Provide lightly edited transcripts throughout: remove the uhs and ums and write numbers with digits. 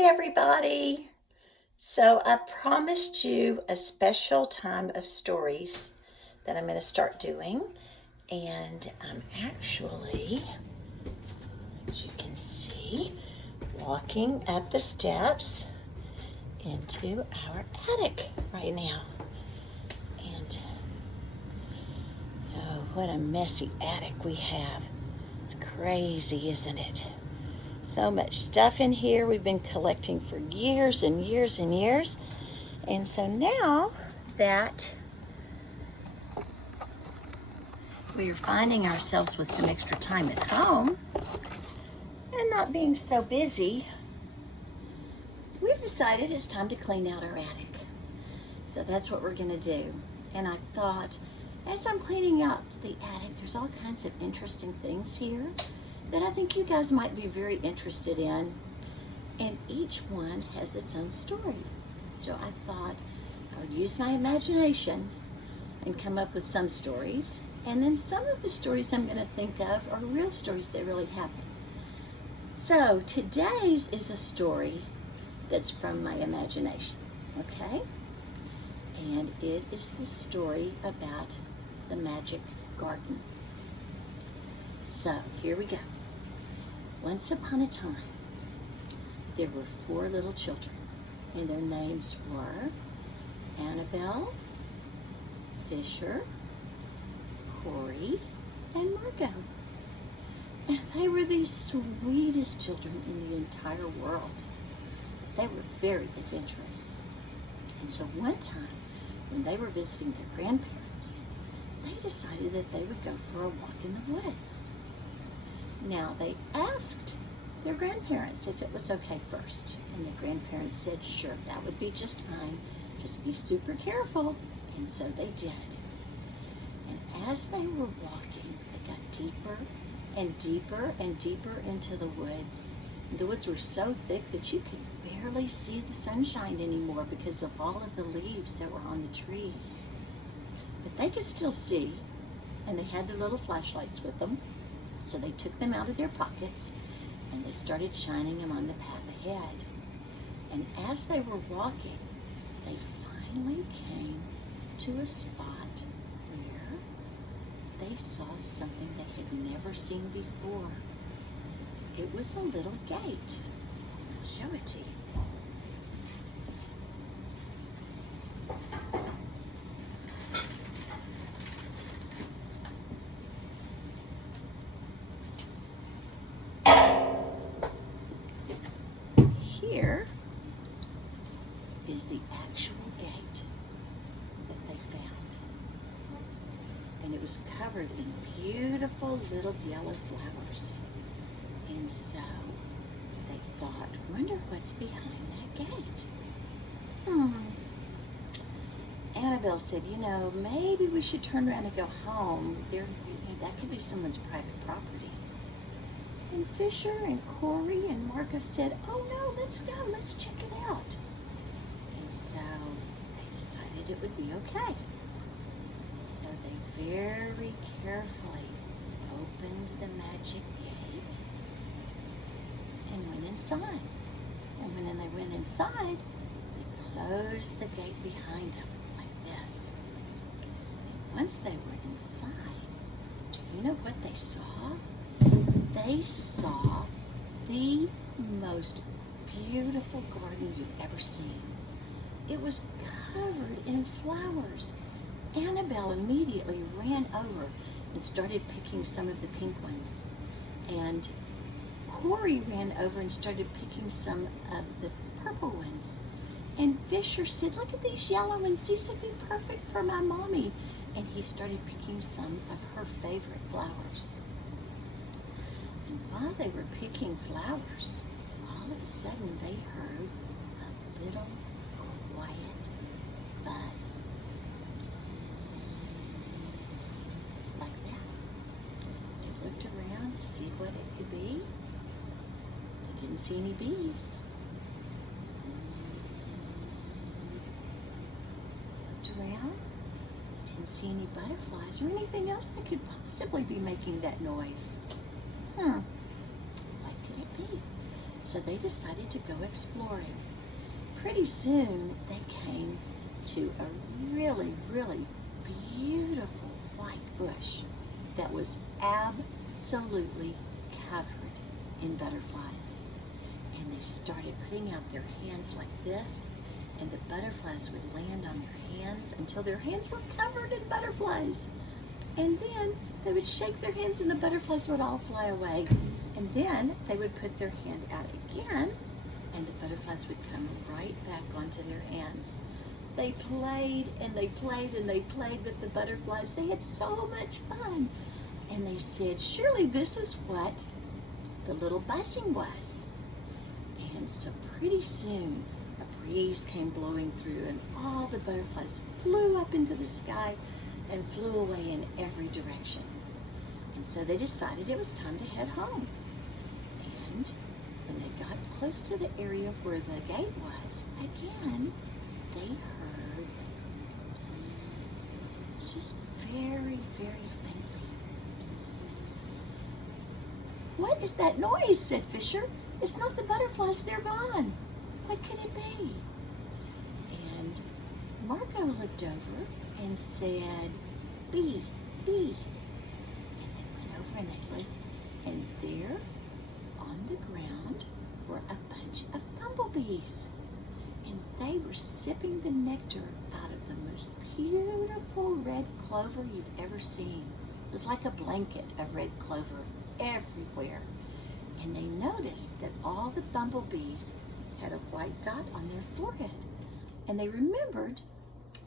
Hi, everybody. So, I promised you a special time of stories that I'm going to start doing. And I'm actually, as you can see, walking up the steps into our attic right now. And oh, what a messy attic we have. It's crazy, isn't it? So much stuff in here we've been collecting for years and years and years. And so now that we are finding ourselves with some extra time at home and not being so busy, we've decided it's time to clean out our attic. So that's what we're going to do. And I thought, as I'm cleaning out the attic, there's all kinds of interesting things here that I think you guys might be very interested in. And each one has its own story. So I thought I would use my imagination and come up with some stories. And then some of the stories I'm going to think of are real stories that really happened. So today's is a story that's from my imagination, okay? And it is the story about the magic garden. So here we go. Once upon a time, there were 4 little children, and their names were Annabelle, Fisher, Corey, and Margot. And they were the sweetest children in the entire world. They were very adventurous. And so one time, when they were visiting their grandparents, they decided that they would go for a walk in the woods. Now, they asked their grandparents if it was okay first. And the grandparents said, sure, that would be just fine. Just be super careful. And so they did. And as they were walking, they got deeper and deeper and deeper into the woods. The woods were so thick that you could barely see the sunshine anymore because of all of the leaves that were on the trees. But they could still see, and they had their little flashlights with them. So they took them out of their pockets and they started shining them on the path ahead. And as they were walking, they finally came to a spot where they saw something they had never seen before. It was a little gate. I'll show it to you. Here is the actual gate that they found. And it was covered in beautiful little yellow flowers. And so they thought, wonder what's behind that gate. Annabelle said, maybe we should turn around and go home. That could be someone's private property. And Fisher and Corey and Marco said, oh no, let's go, let's check it out. And so they decided it would be okay. So they very carefully opened the magic gate and went inside. And when they went inside, they closed the gate behind them like this. And once they were inside, do you know what they saw? They saw the most beautiful garden you've ever seen. It was covered in flowers. Annabelle immediately ran over and started picking some of the pink ones. And Corey ran over and started picking some of the purple ones. And Fisher said, look at these yellow ones. These would be perfect for my mommy. And he started picking some of her favorite flowers. And while they were picking flowers, all of a sudden they heard a little quiet buzz. Psst, like that. They looked around to see what it could be. They didn't see any bees. Psst. Looked around. Didn't see any butterflies or anything else that could possibly be making that noise. What could it be? So they decided to go exploring. Pretty soon, they came to a really, really beautiful white bush that was absolutely covered in butterflies. And they started putting out their hands like this, and the butterflies would land on their hands until their hands were covered in butterflies. And then they would shake their hands and the butterflies would all fly away. And then they would put their hand out again and the butterflies would come right back onto their hands. They played and they played and they played with the butterflies. They had so much fun. And they said, surely this is what the little buzzing was. And so pretty soon a breeze came blowing through and all the butterflies flew up into the sky and flew away in every direction. And so they decided it was time to head home. And when they got close to the area where the gate was, again, they heard bzzz, just very, very faintly. Bzzz. What is that noise? Said Fisher. It's not the butterflies, they're gone. What could it be? And Marco looked over and said, bee, bee. And they went over and they looked, and there on the ground were a bunch of bumblebees. And they were sipping the nectar out of the most beautiful red clover you've ever seen. It was like a blanket of red clover everywhere. And they noticed that all the bumblebees had a white dot on their forehead. And they remembered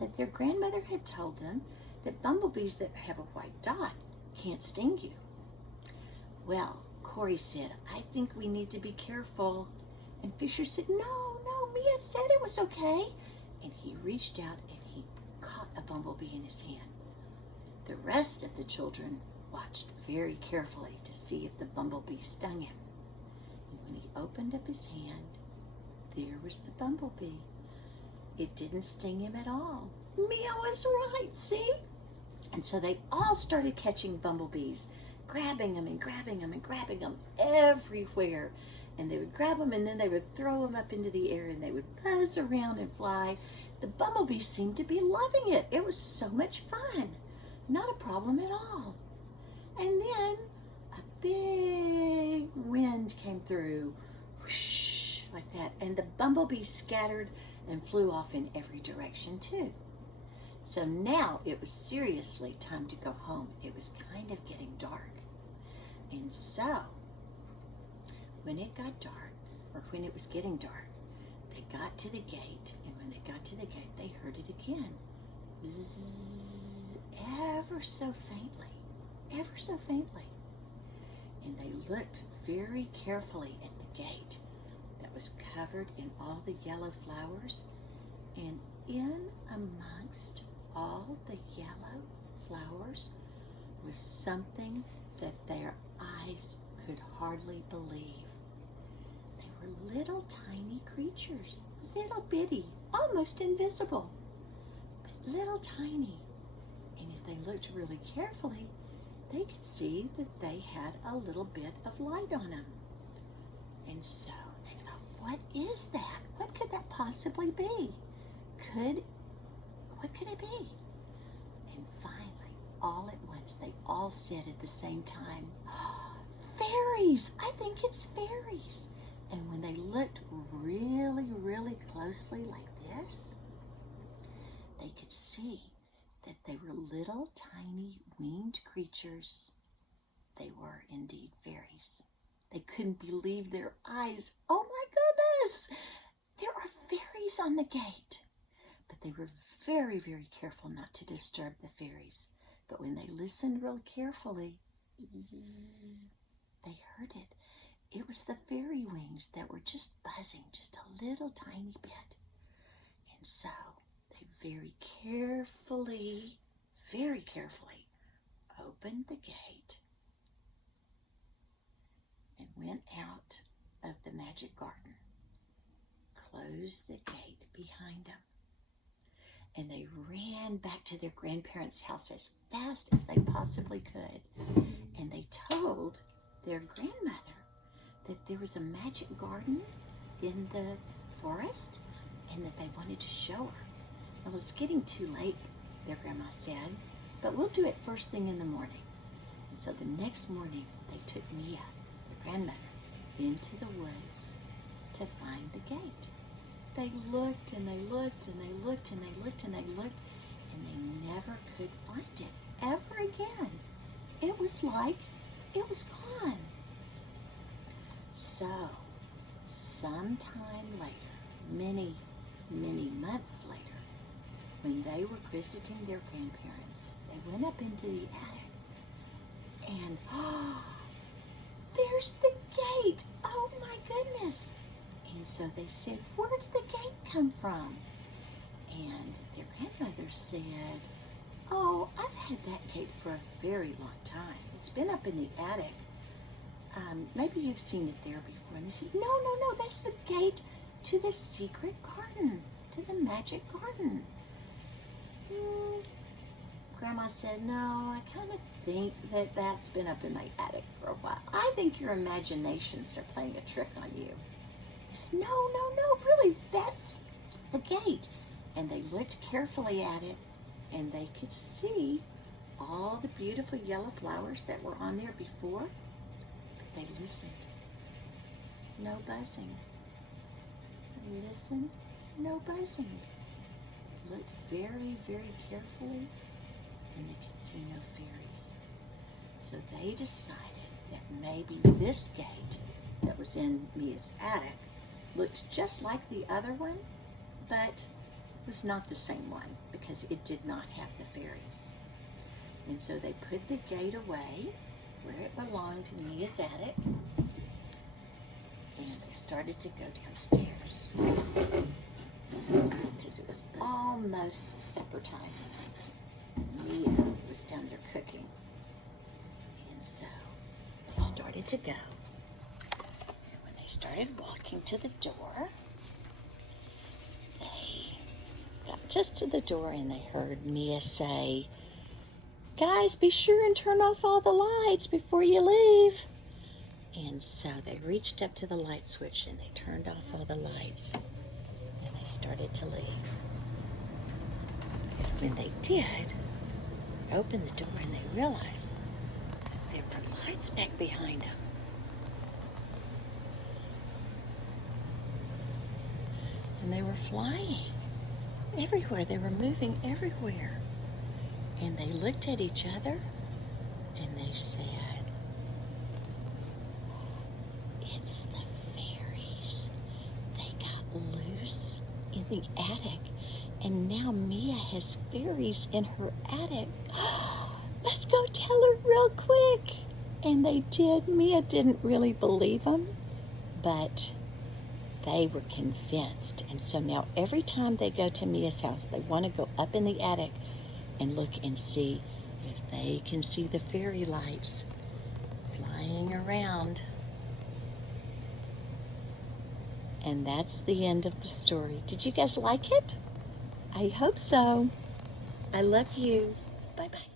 that their grandmother had told them that bumblebees that have a white dot can't sting you. Well, Corey said, I think we need to be careful. And Fisher said, no, Mia said it was okay. And he reached out and he caught a bumblebee in his hand. The rest of the children watched very carefully to see if the bumblebee stung him. And when he opened up his hand, there was the bumblebee. It didn't sting him at all. Mia was right, see? And so they all started catching bumblebees, grabbing them and grabbing them and grabbing them everywhere. And they would grab them and then they would throw them up into the air and they would buzz around and fly. The bumblebees seemed to be loving it. It was so much fun. Not a problem at all. And then a big wind came through, whoosh, like that. And the bumblebees scattered and flew off in every direction too. So now it was seriously time to go home. It was kind of getting dark. And so when it got dark, or when it was getting dark, they got to the gate. And when they got to the gate, they heard it again. Bzzz, ever so faintly, ever so faintly. And they looked very carefully at the gate that was covered in all the yellow flowers. And in amongst all the yellow flowers was something that their eyes could hardly believe. They were little tiny creatures, little bitty, almost invisible, but little tiny. And if they looked really carefully, they could see that they had a little bit of light on them. And so they thought, what is that? What could that possibly be? What could it be? And finally, all at once, they all said at the same time, fairies! I think it's fairies. And when they looked really, really closely like this, they could see that they were little tiny winged creatures. They were indeed fairies. They couldn't believe their eyes. Oh my goodness! There are fairies on the gate. But they were very, very careful not to disturb the fairies. But when they listened real carefully, zzz, they heard it. It was the fairy wings that were just buzzing just a little tiny bit. And so they very carefully opened the gate and went out of the magic garden, closed the gate behind them, and they ran back to their grandparents' house as fast as they possibly could. And they told their grandmother that there was a magic garden in the forest and that they wanted to show her. Well, it's getting too late, their grandma said, but we'll do it first thing in the morning. And so the next morning, they took Mia, the grandmother, into the woods to find the gate. They looked and they looked and they looked and they looked and they looked, and they never could find it ever again. It was like it was gone. So, sometime later, many, many months later, when they were visiting their grandparents, they went up into the attic and, there's the gate! Oh my goodness! And so they said, where did the gate come from? And their grandmother said, oh, I've had that gate for a very long time. It's been up in the attic. Maybe you've seen it there before. And they said, no, that's the gate to the secret garden, to the magic garden. Grandma said, no, I kind of think that that's been up in my attic for a while. I think your imaginations are playing a trick on you. I said, no, really, that's the gate. And they looked carefully at it, and they could see all the beautiful yellow flowers that were on there before. But they listened. No buzzing. They listened. No buzzing. They looked very, very carefully, and they could see no fairies. So they decided that maybe this gate that was in Mia's attic looked just like the other one, but was not the same one because it did not have the fairies. And so they put the gate away where it belonged to Mia's attic, and they started to go downstairs because it was almost supper time. Mia was down there cooking. And so they started to go. And when they started walking to the door, they got just to the door and they heard Mia say, guys, be sure and turn off all the lights before you leave. And so they reached up to the light switch and they turned off all the lights and they started to leave. When they did, they opened the door and they realized there were lights back behind them. And they were flying everywhere. They were moving everywhere. And they looked at each other and they said, it's the fairies. They got loose in the attic, and now Mia has fairies in her attic. Let's go tell her real quick. And they did. Mia didn't really believe them, but they were convinced. And so now every time they go to Mia's house, they want to go up in the attic and look and see if they can see the fairy lights flying around. And that's the end of the story. Did you guys like it? I hope so. I love you. Bye-bye.